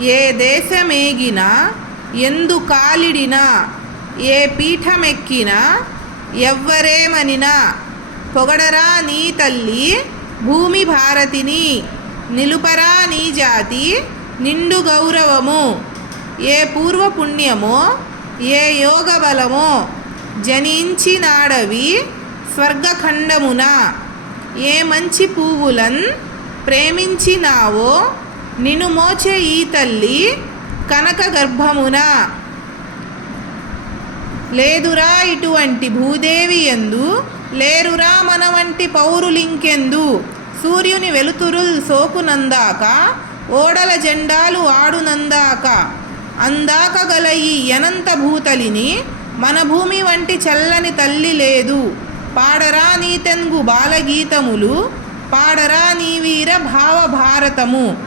ఏ దేశమేగినా ఎందు కాలిడినా ఏ పీఠమెక్కినా ఎవ్వరేమనినా పొగడరా నీ తల్లి భూమి భారతిని నిలుపరా నీ జాతి నిండు గౌరవము. ఏ పూర్వపుణ్యమో ఏ యోగ బలమో జనించినాడవి స్వర్గఖండమున ఏ మంచి పువ్వులన్ ప్రేమించినావో నిన్ను మోచే ఈ తల్లి కనక గర్భమున. లేదురా ఇటువంటి భూదేవి ఎందు లేరురా మన వంటి పౌరులింకెందు. సూర్యుని వెలుతురుల్ సోకునందాక ఓడల జెండాలు ఆడునందాక అందాక గల ఈ అనంత భూతలిని మన భూమి వంటి చల్లని తల్లి లేదు. పాడరా నీ తెంగు బాలగీతములు పాడరా నీ వీర భావ భారతము.